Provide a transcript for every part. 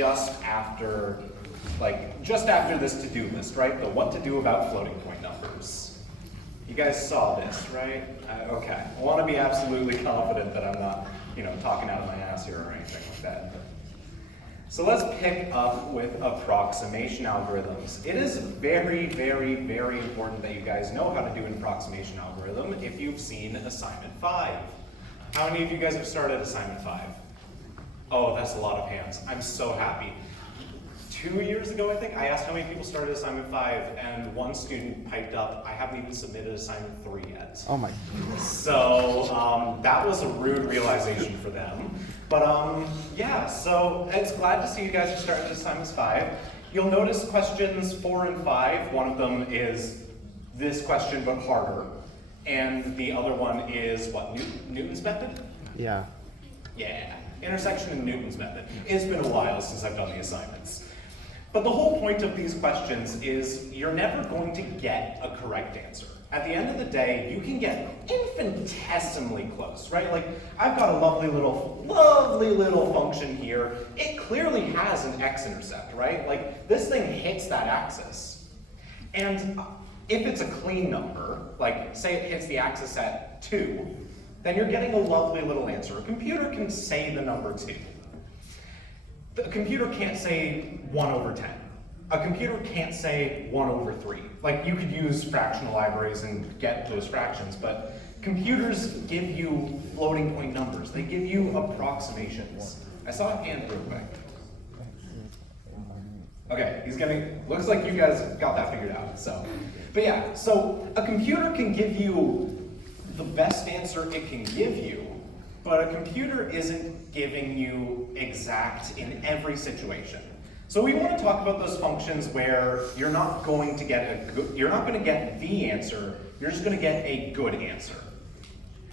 just after this to-do list, right? The what to do about floating point numbers. You guys saw this, right? Okay. I want to be absolutely confident that I'm not, talking out of my ass here or anything like that. So let's pick up with approximation algorithms. It is very, very, very important that you guys know how to do an approximation algorithm if you've seen assignment 5. How many of you guys have started assignment 5? Oh, that's a lot of hands. I'm so happy. 2 years ago, I think, I asked how many people started assignment 5, and one student piped up, I haven't even submitted assignment 3 yet. Oh my goodness. So that was a rude realization for them. But yeah, so it's glad to see you guys have started assignments 5. You'll notice questions 4 and 5, one of them is this question but harder, and the other one is what, Newton's method? Yeah. Yeah, intersection and Newton's method. It's been a while since I've done the assignments. But the whole point of these questions is you're never going to get a correct answer. At the end of the day, you can get infinitesimally close, right? Like, I've got a lovely little function here. It clearly has an x-intercept, right? Like, this thing hits that axis. And if it's a clean number, like, say it hits the axis at 2, then you're getting a lovely little answer. A computer can say the number 2. A computer can't say 1 over 10. A computer can't say 1 over 3. Like, you could use fractional libraries and get those fractions, but computers give you floating point numbers. They give you approximations. I saw a hand real quick. Okay, looks like you guys got that figured out, so. But yeah, so a computer can give you the best answer it can give you, but a computer isn't giving you exact in every situation. So we want to talk about those functions where you're not going to get the answer, you're just going to get a good answer.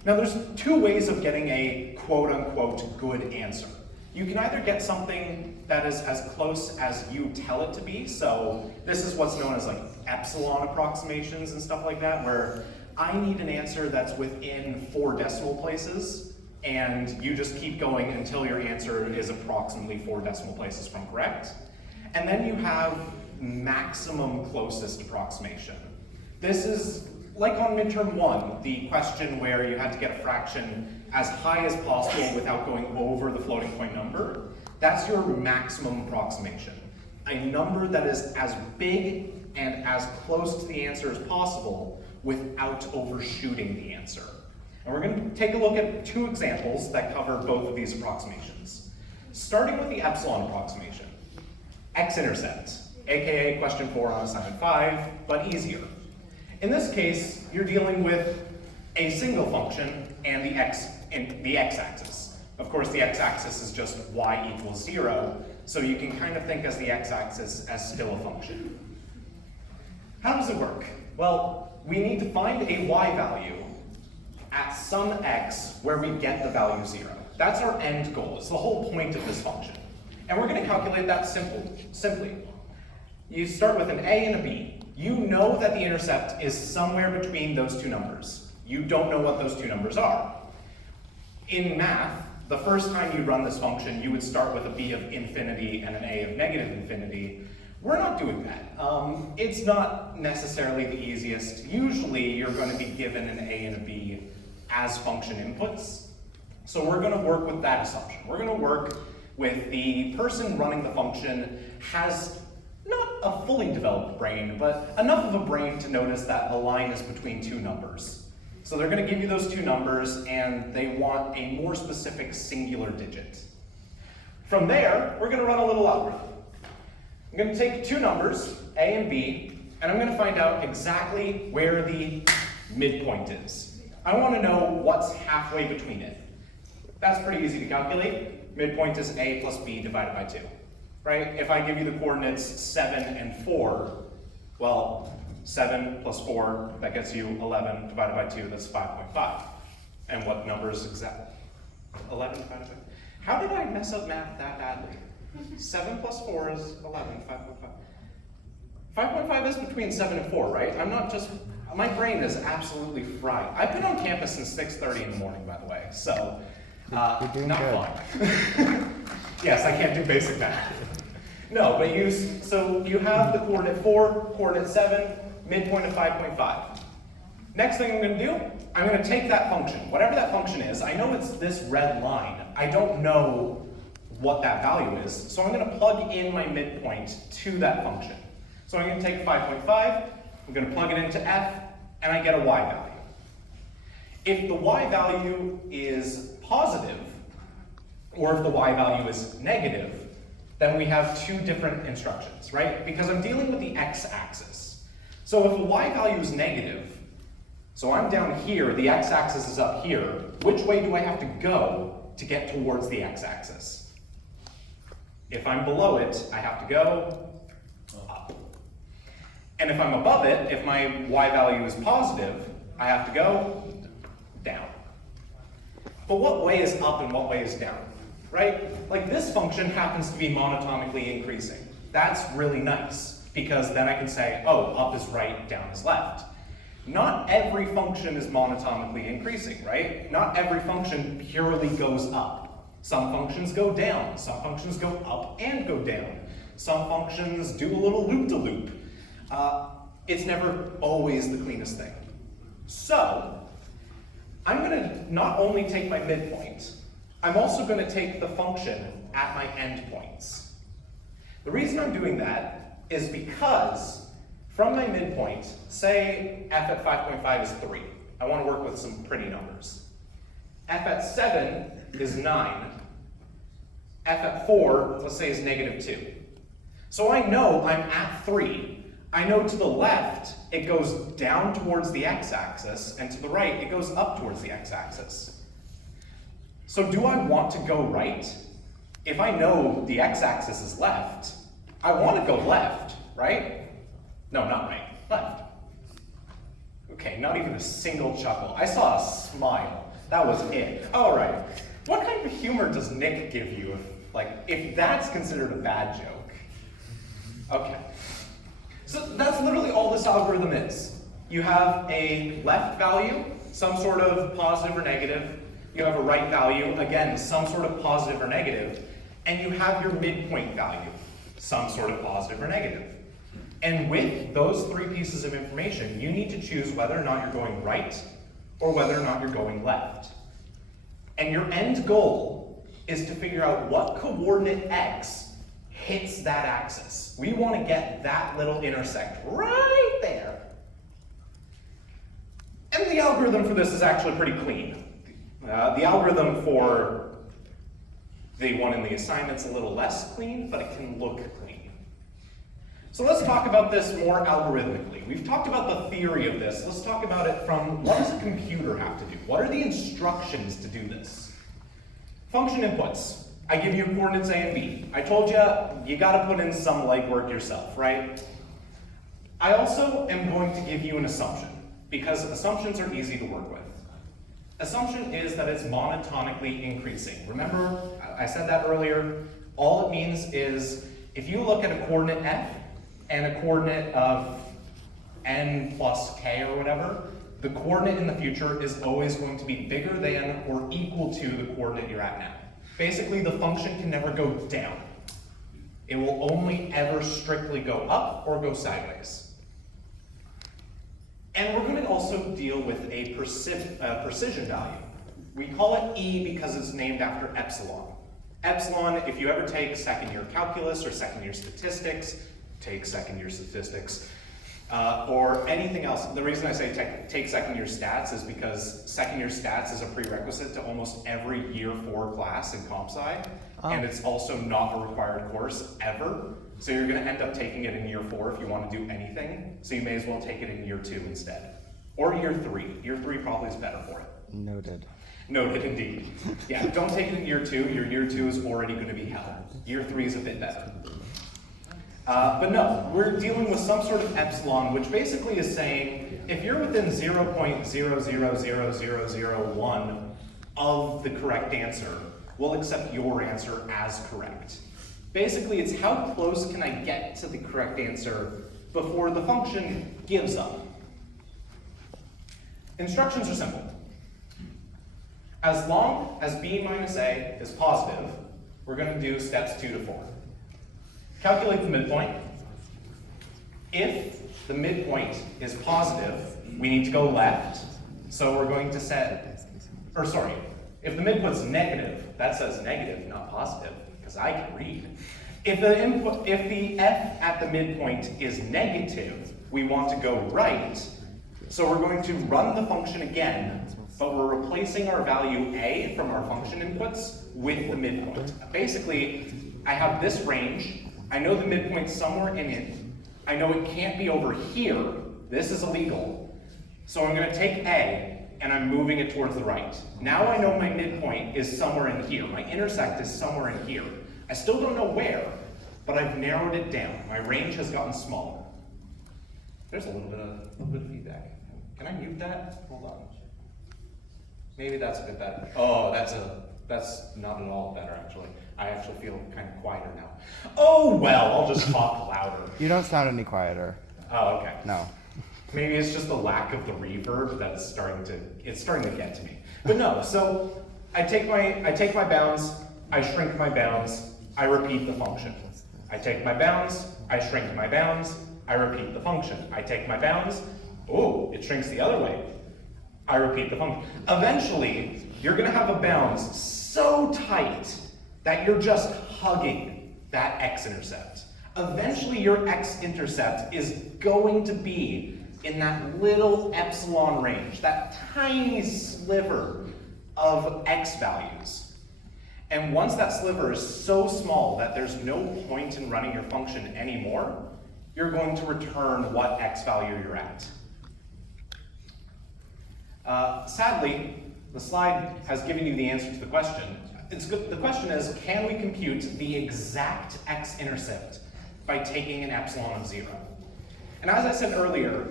Now there's 2 ways of getting a quote-unquote good answer. You can either get something that is as close as you tell it to be, so this is what's known as like epsilon approximations and stuff like that, where I need an answer that's within 4 decimal places, and you just keep going until your answer is approximately 4 decimal places from correct. And then you have maximum closest approximation. This is like on midterm 1, the question where you had to get a fraction as high as possible without going over the floating point number. That's your maximum approximation. A number that is as big and as close to the answer as possible without overshooting the answer. And we're going to take a look at 2 examples that cover both of these approximations. Starting with the epsilon approximation. X-intercept, aka question 4 on assignment 5, but easier. In this case, you're dealing with a single function and the x-axis. Of course, the x-axis is just y equals 0, so you can kind of think as the x-axis as still a function. How does it work? Well, we need to find a y value at some x where we get the value 0. That's our end goal. It's the whole point of this function. And we're going to calculate that simply. You start with an a and a b. You know that the intercept is somewhere between those 2 numbers. You don't know what those 2 numbers are. In math, the first time you run this function, you would start with a b of infinity and an a of negative infinity. We're not doing that. It's not necessarily the easiest. Usually, you're going to be given an a and a b as function inputs. So we're going to work with that assumption. We're going to work with the person running the function has not a fully developed brain, but enough of a brain to notice that a line is between 2 numbers. So they're going to give you those 2 numbers, and they want a more specific singular digit. From there, we're going to run a little algorithm. I'm going to take 2 numbers, a and b, and I'm going to find out exactly where the midpoint is. I want to know what's halfway between it. That's pretty easy to calculate. Midpoint is a plus b divided by 2, right? If I give you the coordinates 7 and 4, well, 7 plus 4, that gets you 11 divided by 2, that's 5.5. And what number is exact? 11 divided by 2. How did I mess up math that badly? 7 plus 4 is 11, 5.5. 5.5 is between 7 and 4, right? I'm not just, my brain is absolutely fried. I've been on campus since 6:30 in the morning, by the way, so not fun. Yes, I can't do basic math. No, but so you have the coordinate 4, coordinate 7, midpoint of 5.5. Next thing I'm going to do, I'm going to take that function, whatever that function is. I know it's this red line. I don't know what that value is, so I'm going to plug in my midpoint to that function. So I'm going to take 5.5, I'm going to plug it into f, and I get a y value. If the y value is positive, or if the y value is negative, then we have two different instructions, right? Because I'm dealing with the x-axis. So if the y value is negative, so I'm down here, the x-axis is up here, which way do I have to go to get towards the x-axis? If I'm below it, I have to go up. And if I'm above it, if my y value is positive, I have to go down. But what way is up and what way is down, right? Like this function happens to be monotonically increasing. That's really nice, because then I can say, oh, up is right, down is left. Not every function is monotonically increasing, right? Not every function purely goes up. Some functions go down, some functions go up and go down. Some functions do a little loop-de-loop. It's never always the cleanest thing. So, I'm going to not only take my midpoint, I'm also going to take the function at my endpoints. The reason I'm doing that is because from my midpoint, say f at 5.5 is 3. I want to work with some pretty numbers. F at 7 is 9. F at 4, let's say, is negative 2. So I know I'm at 3. I know to the left, it goes down towards the x-axis, and to the right, it goes up towards the x-axis. So do I want to go right? If I know the x-axis is left, I want to go left, right? No, not right, left. Okay, not even a single chuckle. I saw a smile. That was it. All right. What kind of humor does Nick give you if that's considered a bad joke? Okay. So that's literally all this algorithm is. You have a left value, some sort of positive or negative. You have a right value, again, some sort of positive or negative. And you have your midpoint value, some sort of positive or negative. And with those three pieces of information, you need to choose whether or not you're going right or whether or not you're going left. And your end goal is to figure out what coordinate x hits that axis. We want to get that little intersect right there. And the algorithm for this is actually pretty clean. The algorithm for the one in the assignment's a little less clean, but it can look clean. So let's talk about this more algorithmically. We've talked about the theory of this. Let's talk about it from what does a computer have to do? What are the instructions to do this? Function inputs. I give you coordinates A and B. I told you got to put in some legwork yourself, right? I also am going to give you an assumption, because assumptions are easy to work with. Assumption is that it's monotonically increasing. Remember, I said that earlier. All it means is if you look at a coordinate f, and a coordinate of n plus k or whatever, the coordinate in the future is always going to be bigger than or equal to the coordinate you're at now. Basically, the function can never go down. It will only ever strictly go up or go sideways. And we're going to also deal with a precision value. We call it E because it's named after epsilon. Epsilon, if you ever take second year calculus or second year statistics, or anything else. The reason I say take second year stats is because second year stats is a prerequisite to almost every year 4 class in COMPSCI, and it's also not a required course ever. So you're going to end up taking it in year 4 if you want to do anything, so you may as well take it in year 2 instead. Or year 3. Year 3 probably is better for it. Noted. Noted indeed. Yeah, don't take it in year 2. Your year 2 is already going to be hell. Year 3 is a bit better. But no, we're dealing with some sort of epsilon, which basically is saying if you're within 0.000001 of the correct answer, we'll accept your answer as correct. Basically, it's how close can I get to the correct answer before the function gives up. Instructions are simple. As long as b minus a is positive, we're going to do steps 2 to 4. calculate the midpoint. If the midpoint is positive, we need to go left. So we're going to set, or sorry, if the midpoint's negative, that says negative, not positive, because I can read. If the f at the midpoint is negative, we want to go right. So we're going to run the function again, but we're replacing our value a from our function inputs with the midpoint. Basically, I have this range. I know the midpoint's somewhere in it. I know it can't be over here. This is illegal. So I'm going to take a, and I'm moving it towards the right. Now I know my midpoint is somewhere in here. My intersect is somewhere in here. I still don't know where, but I've narrowed it down. My range has gotten smaller. There's a little bit of feedback. Can I mute that? Hold on. Maybe that's a bit better. Oh, that's not at all better, actually. I actually feel kind of quieter now. Oh, well, I'll just talk louder. You don't sound any quieter. Oh, okay. No. Maybe it's just the lack of the reverb that's starting to get to me. But no, so I take my bounds, I shrink my bounds, I repeat the function. I take my bounds, I shrink my bounds, I repeat the function. I take my bounds, oh, it shrinks the other way. I repeat the function. Eventually, you're gonna have a bounds so tight that you're just hugging that x-intercept. Eventually, your x-intercept is going to be in that little epsilon range, that tiny sliver of x values. And once that sliver is so small that there's no point in running your function anymore, you're going to return what x value you're at. Sadly, the slide has given you the answer to the question. The question is, can we compute the exact x-intercept by taking an epsilon of 0? And as I said earlier,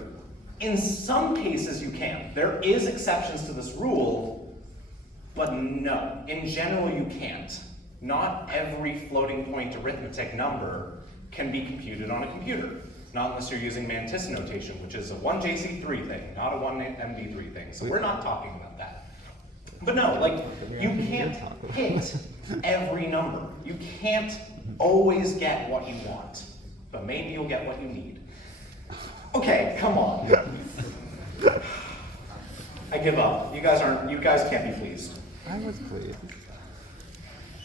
in some cases you can. There is exceptions to this rule, but no, in general you can't. Not every floating point arithmetic number can be computed on a computer. Not unless you're using Mantis notation, which is a 1JC3 thing, not a 1MD3 thing. So we're not talking about that. But no, like, you can't hit every number. You can't always get what you want, but maybe you'll get what you need. Okay, come on. I give up. You guys can't be pleased. I was pleased.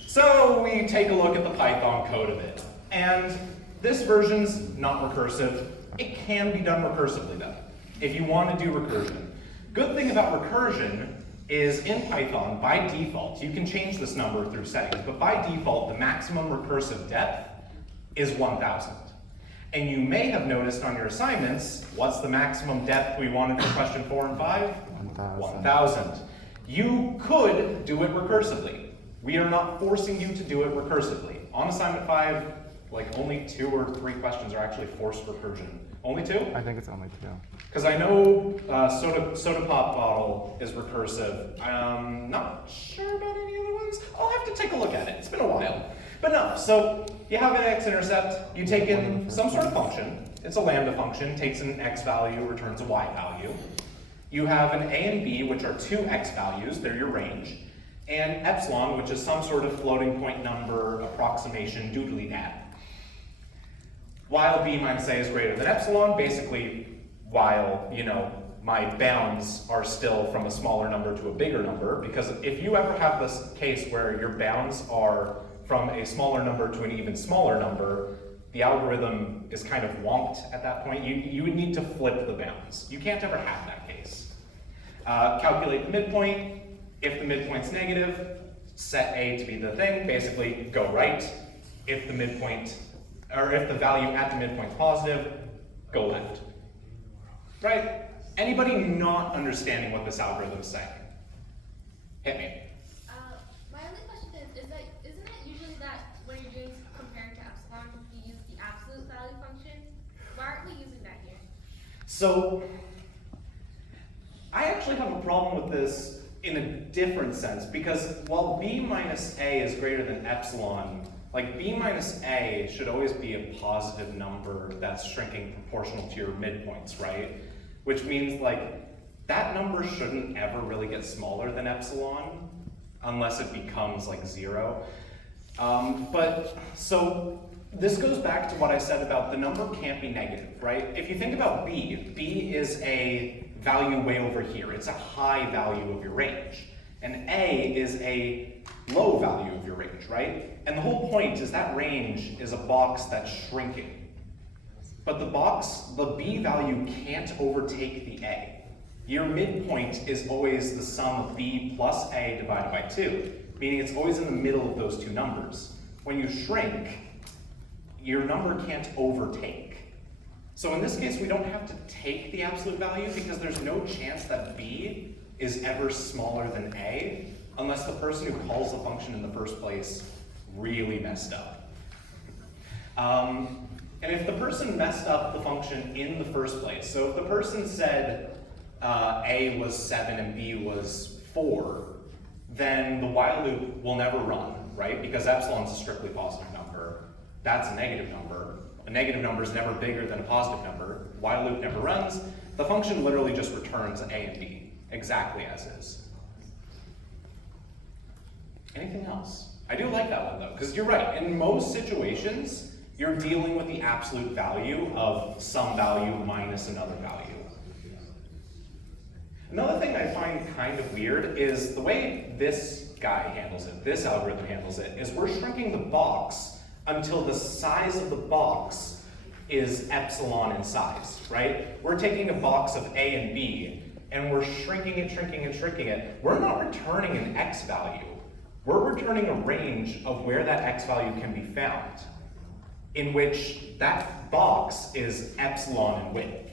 So we take a look at the Python code of it. And this version's not recursive. It can be done recursively though, if you want to do recursion. Good thing about recursion is in Python, by default, you can change this number through settings, but by default, the maximum recursive depth is 1,000. And you may have noticed on your assignments, what's the maximum depth we wanted for question 4 and 5? 1,000. You could do it recursively. We are not forcing you to do it recursively. On assignment 5, like only 2 or 3 questions are actually forced recursion. Only 2? I think it's only 2. Because I know soda pop bottle is recursive. I'm not sure about any other ones. I'll have to take a look at it. It's been a while. But no, so you have an x-intercept, you take in some sort of function. It's a lambda function, takes an x value, returns a y value. You have an a and b, which are 2 x values, they're your range. And epsilon, which is some sort of floating point number approximation doodly-dad. While b minus a is greater than epsilon, basically while, my bounds are still from a smaller number to a bigger number, because if you ever have this case where your bounds are from a smaller number to an even smaller number, the algorithm is kind of womped at that point. You would need to flip the bounds. You can't ever have that case. Calculate the midpoint. If the midpoint's negative, set a to be the thing, basically go right. If the midpoint, or if the value at the midpoint's positive, go left. Right? Anybody not understanding what this algorithm is saying? Hit me. My only question is that isn't it usually that when you're doing comparing to epsilon, you use the absolute value function? Why aren't we using that here? So, I actually have a problem with this in a different sense, because while b minus a is greater than epsilon, like b minus a should always be a positive number that's shrinking proportional to your midpoints, right? Which means like that number shouldn't ever really get smaller than epsilon unless it becomes like 0. But so This goes back to what I said about the number can't be negative, right? If you think about B is a value way over here. It's a high value of your range. And A is a low value of your range, right? And the whole point is that range is a box that's shrinking. But the B value can't overtake the A. Your midpoint is always the sum of B plus A divided by 2, meaning it's always in the middle of those two numbers. When you shrink, your number can't overtake. So in this case, we don't have to take the absolute value because there's no chance that B is ever smaller than A unless the person who calls the function in the first place really messed up. And if the person messed up the function in the first place, so if the person said A was 7 and B was 4, then the while loop will never run, right? Because epsilon's a strictly positive number. That's a negative number. A negative number is never bigger than a positive number. While loop never runs. The function literally just returns A and B, exactly as is. Anything else? I do like that one though, because you're right. In most situations, you're dealing with the absolute value of some value minus another value. Another thing I find kind of weird is the way this guy handles it, this algorithm handles it, is we're shrinking the box until the size of the box is epsilon in size, right? We're taking a box of A and B, and we're shrinking it, shrinking it, shrinking it. We're not returning an X value. We're returning a range of where that X value can be found, in which that box is epsilon in width.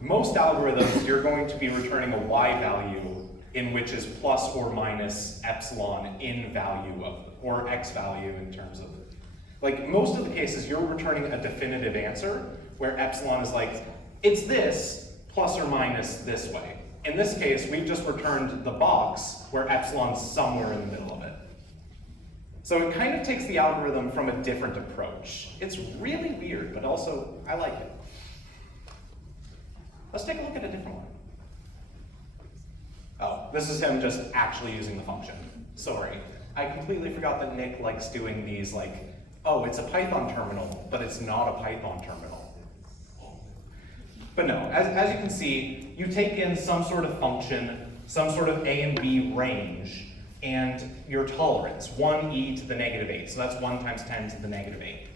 Most algorithms, you're going to be returning a Y value in which is plus or minus epsilon in value of, or X value in terms of, like most of the cases, you're returning a definitive answer where epsilon is like, it's this plus or minus this way. In this case, we've just returned the box where epsilon's somewhere in the middle of it. So it kind of takes the algorithm from a different approach. It's really weird, but also, I like it. Let's take a look at a different one. Oh, this is him just actually using the function. Sorry. I completely forgot that Nick likes doing these like, oh, it's a Python terminal, but it's not a Python terminal. But no, as you can see, you take in some sort of function, some sort of A and B range, and your tolerance, 1e to the negative 8. So that's 1 times 10 to the negative 8.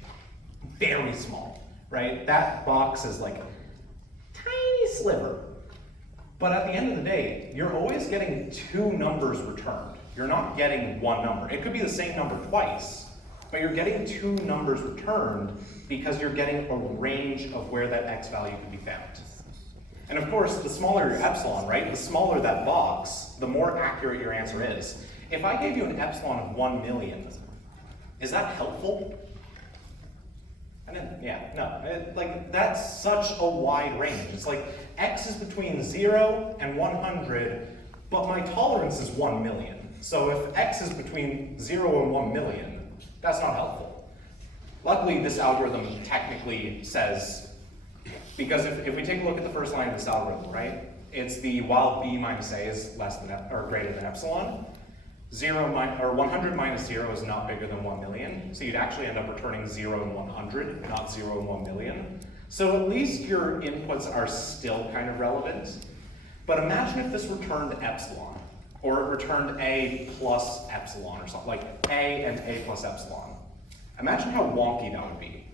Very small, right? That box is like a tiny sliver. But at the end of the day, you're always getting two numbers returned. You're not getting one number. It could be the same number twice, but you're getting two numbers returned because you're getting a range of where that X value can be found. And of course, the smaller your epsilon, right? The smaller that box, the more accurate your answer is. If I gave you an epsilon of 1 million, is that helpful? Like that's such a wide range. It's like X is between 0 and 100, but my tolerance is 1 million. So if X is between 0 and 1 million, that's not helpful. Luckily, this algorithm technically says, because if we take a look at the first line of this algorithm, right? It's the while B minus A is less than or greater than epsilon. 100 minus 0 is not bigger than 1 million. So you'd actually end up returning 0 and 100, not 0 and 1 million. So at least your inputs are still kind of relevant. But imagine if this returned epsilon, or it returned A plus epsilon or something, like A and A plus epsilon. Imagine how wonky that would be.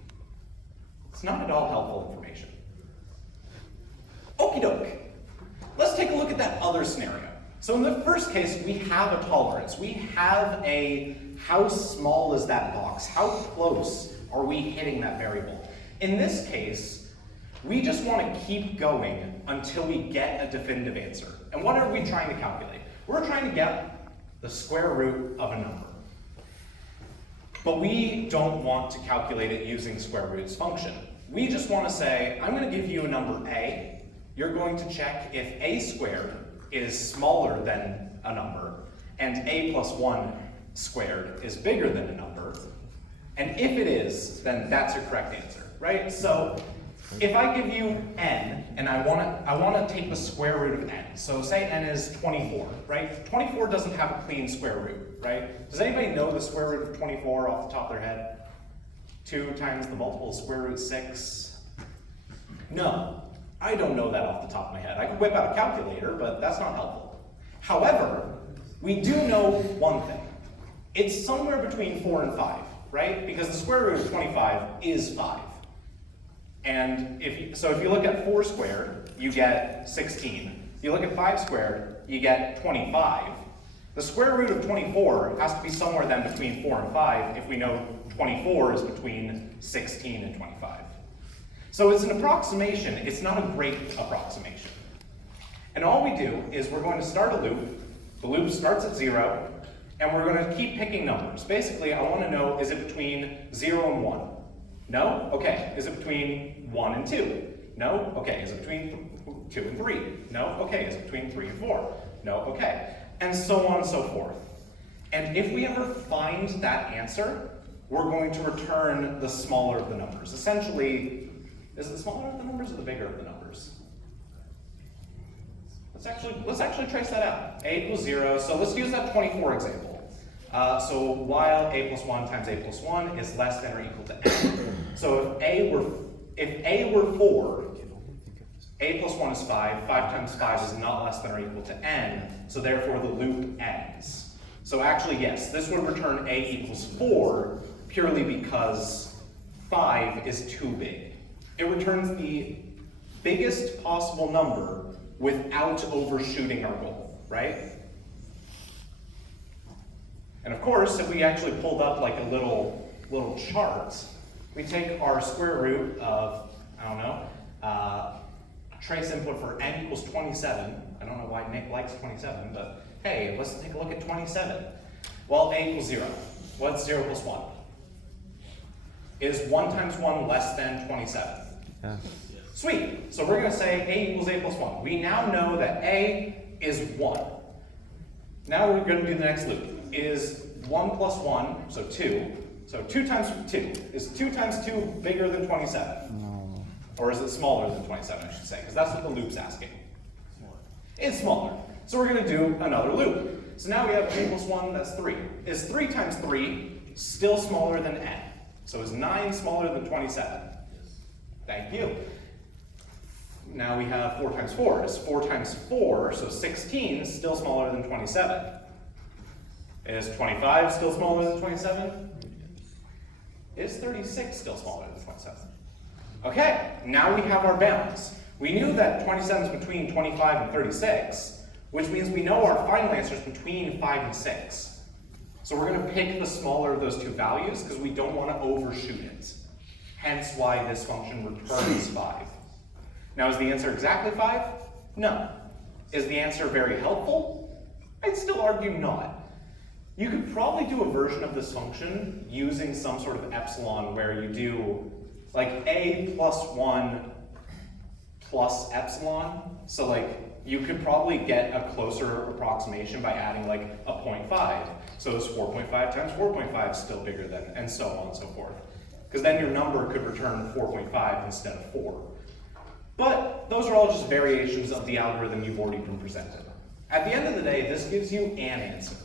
It's not at all helpful information. Okie doke. Let's take a look at that other scenario. So in the first case, we have a tolerance. We have a, how small is that box? How close are we hitting that variable? In this case, we just want to keep going until we get a definitive answer. And what are we trying to calculate? We're trying to get the square root of a number. But we don't want to calculate it using square root's function. We just want to say, I'm going to give you a number A. You're going to check if A squared is smaller than a number, and A plus 1 squared is bigger than a number. And if it is, then that's your correct answer, right? So if I give you n, and I want to take the square root of n, so say n is 24, right? 24 doesn't have a clean square root, right? Does anybody know the square root of 24 off the top of their head? 2 times the multiple of square root 6? No, I don't know that off the top of my head. I could whip out a calculator, but that's not helpful. However, we do know one thing. It's somewhere between 4 and 5, right? Because the square root of 25 is 5. And if you look at 4 squared, you get 16. You look at 5 squared, you get 25. The square root of 24 has to be somewhere then between 4 and 5 if we know 24 is between 16 and 25. So it's an approximation, it's not a great approximation. And all we do is we're going to start a loop. The loop starts at 0, and we're going to keep picking numbers. Basically, I want to know, is it between 0 and 1? No? Okay. Is it between 1 and 2? No? Okay. Is it between 2 and 3? No? Okay. Is it between 3 and 4? No? Okay. And so on and so forth. And if we ever find that answer, we're going to return the smaller of the numbers. Essentially, is it the smaller of the numbers or the bigger of the numbers? Let's actually trace that out. A equals 0, so let's use that 24 example. So while a plus 1 times a plus 1 is less than or equal to n. So if a were 4, a plus 1 is 5, 5 times 5 is not less than or equal to n, so therefore the loop ends. So actually, yes, this would return a equals 4 purely because 5 is too big. It returns the biggest possible number without overshooting our goal, right? And of course, if we actually pulled up like a little chart, we take our square root of, I don't know, trace input for n equals 27. I don't know why Nick likes 27, but hey, let's take a look at 27. Well, a equals 0. What's 0 plus 1? Is 1 times 1 less than 27? Yeah. Sweet. So we're going to say a equals a plus 1. We now know that a is 1. Now we're going to do the next loop. Is 1 plus 1, so 2. So 2 times 2. Is 2 times 2 bigger than 27? No. Or is it smaller than 27, I should say, because that's what the loop's asking. It's smaller. So we're going to do another loop. So now we have a plus 1, that's 3. Is 3 times 3 still smaller than n? So is 9 smaller than 27? Thank you. Now we have 4 times 4. Is 4 times 4, so 16, still smaller than 27? Is 25 still smaller than 27? Is 36 still smaller than 27? Okay, now we have our bounds. We knew that 27 is between 25 and 36, which means we know our final answer is between 5 and 6. So we're going to pick the smaller of those two values because we don't want to overshoot it. Hence why this function returns 5. Now, is the answer exactly 5? No. Is the answer very helpful? I'd still argue not. You could probably do a version of this function using some sort of epsilon where you do like a plus 1 plus epsilon. So like you could probably get a closer approximation by adding like a 0.5. So is 4.5 times 4.5 still bigger than, and so on and so forth. Because then your number could return 4.5 instead of 4. But those are all just variations of the algorithm you've already been presented. At the end of the day, this gives you an answer.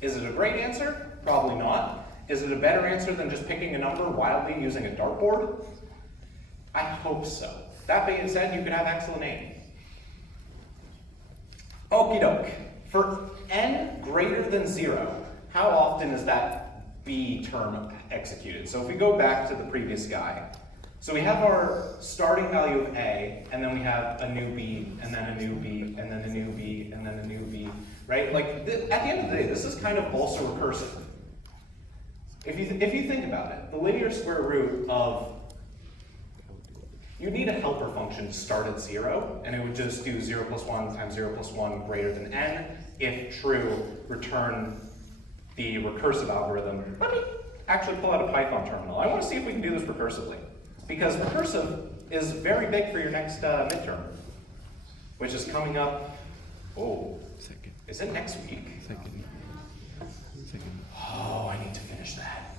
Is it a great answer? Probably not. Is it a better answer than just picking a number wildly using a dartboard? I hope so. That being said, you could have excellent aim. Okie doke. For n greater than 0, how often is that b term executed? So if we go back to the previous guy, so we have our starting value of a, and then we have a new b, and then a new b, and then a new b, and then a new b, right? Like, at the end of the day, this is kind of also recursive. If you think about it, the linear square root of, you need a helper function to start at 0, and it would just do 0 plus 1 times 0 plus 1 greater than n. If true, return the recursive algorithm. Let me actually pull out a Python terminal. I want to see if we can do this recursively. Because recursive is very big for your next midterm, which is coming up, Second. Is it next week? Second. Oh, I need to finish that.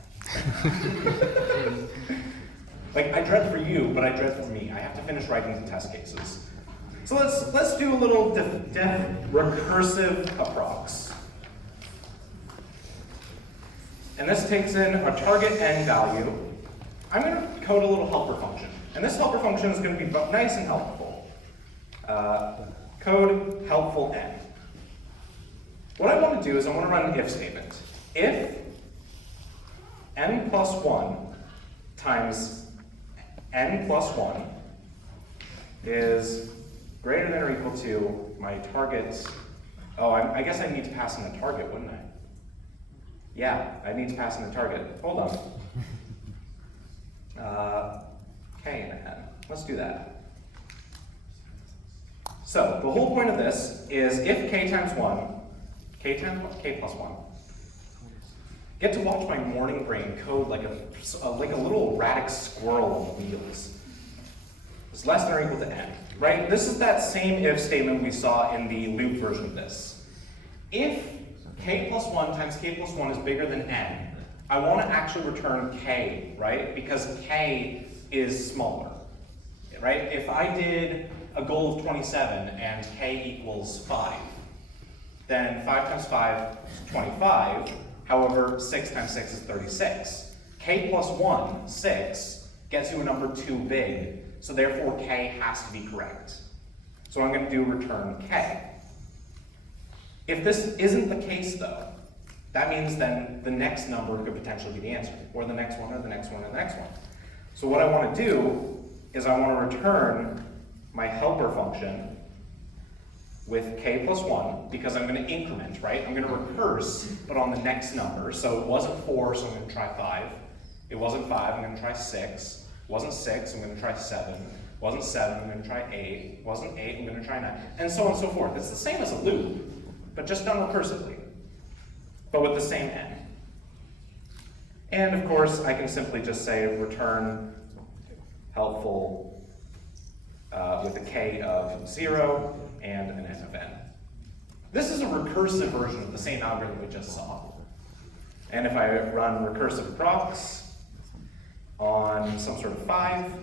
Like, I dread for you, but I dread for me. I have to finish writing the test cases. So let's do a little recursive approx. And this takes in a target n value. I'm going to code a little helper function. And this helper function is going to be nice and helpful. Code helpful n. What I want to do is I want to run an if statement. If n plus 1 times n plus 1 is greater than or equal to my target. Oh, I guess I need to pass in a target, wouldn't I? Yeah, I need to pass in a target. Hold on. K and n. Let's do that. So the whole point of this is if k times 1, k plus 1, get to watch my morning brain code like a little erratic squirrel on wheels. It's less than or equal to n, right? This is that same if statement we saw in the loop version of this. If k plus 1 times k plus 1 is bigger than n, I want to actually return k, right? Because k is smaller, right? If I did a goal of 27 and k equals 5, then 5 times 5 is 25. However, 6 times 6 is 36. K plus 1, 6, gets you a number too big, so therefore k has to be correct. So I'm going to do return k. If this isn't the case though, that means then the next number could potentially be the answer, or the next one, or the next one, or the next one. So what I want to do is I want to return my helper function with k plus 1, because I'm going to increment, right? I'm going to recurse, but on the next number. So it wasn't 4, so I'm going to try 5. It wasn't 5, I'm going to try 6. It wasn't 6, I'm going to try 7. It wasn't 7, I'm going to try 8. It wasn't 8, I'm going to try 9. And so on and so forth. It's the same as a loop, but just done recursively, but with the same n. And of course, I can simply just say return helpful with a k of 0 and an n of n. This is a recursive version of the same algorithm we just saw. And if I run recursive procs on some sort of 5,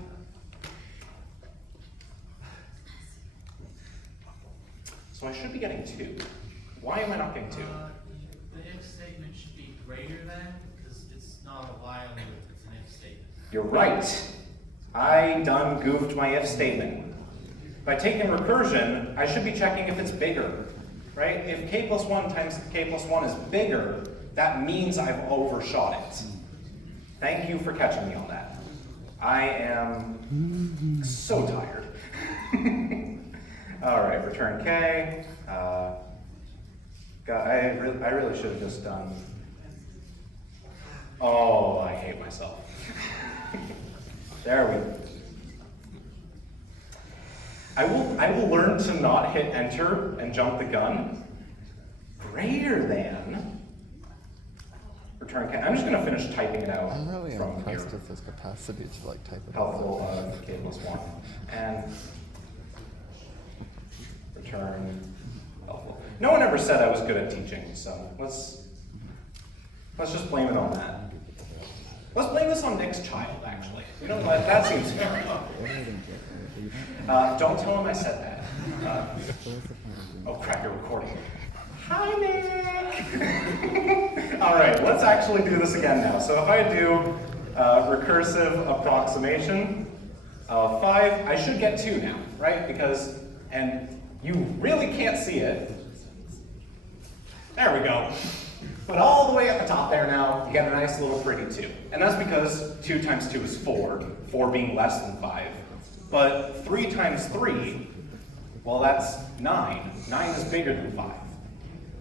so I should be getting 2. Why am I not getting 2? The if statement should be greater than, because it's not a while loop, it's an if statement. You're right. I done goofed my if statement. By taking recursion, I should be checking if it's bigger, right? If k plus 1 times k plus 1 is bigger, that means I've overshot it. Thank you for catching me on that. I am so tired. All right, return k. God, I really should have just done. Oh, I hate myself. There we go. I will learn to not hit enter and jump the gun. Greater than return k. I'm just going to finish typing it out. I'm really from impressed here. with his capacity to like type it Helpful out. k plus 1 and return helpful. No one ever said I was good at teaching, so let's just blame it on that. Let's blame this on Nick's child, actually. You know what? That seems fair. Don't tell him I said that. Oh crap, you're recording. Hi, Nick! All right, let's actually do this again now. So if I do recursive approximation of 5, I should get 2 now, right? Because, and you really can't see it. There we go. But all the way at the top there now, you get a nice little pretty 2. And that's because 2 times 2 is 4, 4 being less than 5. But 3 times 3, well, that's 9. 9 is bigger than 5.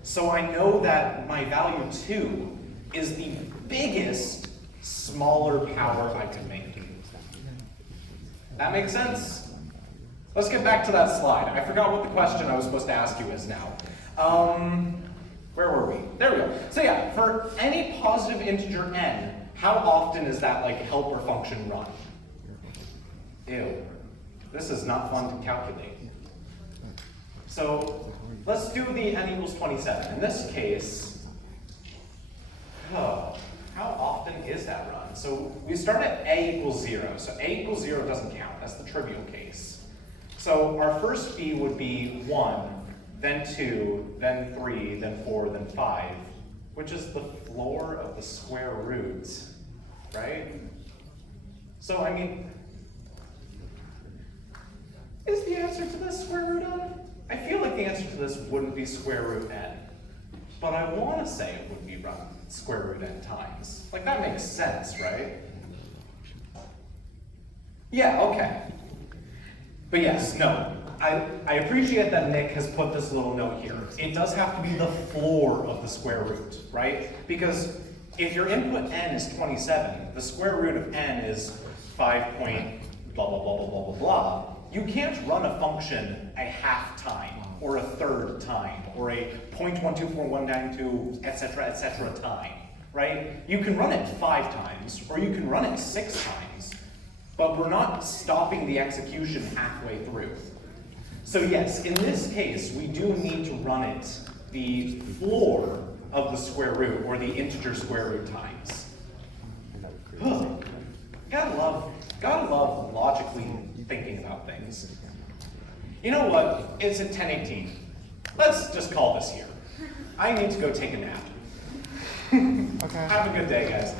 So I know that my value 2 is the biggest smaller power I can make. That makes sense? Let's get back to that slide. I forgot what the question I was supposed to ask you is now. Where were we? There we go. So yeah, for any positive integer n, how often is that like helper function run? Ew. This is not fun to calculate. So let's do the n equals 27. In this case, how often is that run? So we start at a equals 0. So a equals 0 doesn't count. That's the trivial case. So our first b would be 1, then 2, then 3, then 4, then 5, which is the floor of the square root, right? So, I mean, is the answer to this square root n? I feel like the answer to this wouldn't be square root n, but I want to say it would be square root n times. Like, that makes sense, right? Yeah, okay. But yes, no. I appreciate that Nick has put this little note here. It does have to be the floor of the square root, right? Because if your input n is 27, the square root of n is 5 point blah, blah, blah, blah, blah, blah, blah. You can't run a function a half time, or a third time, or a 0.124192, etc. time, right? You can run it 5 times, or you can run it 6 times, but we're not stopping the execution halfway through. So yes, in this case, we do need to run it the floor of the square root, or the integer square root times. Gotta love logically thinking about things. You know what? It's at 10:18. Let's just call this here. I need to go take a nap. Okay. Have a good day, guys.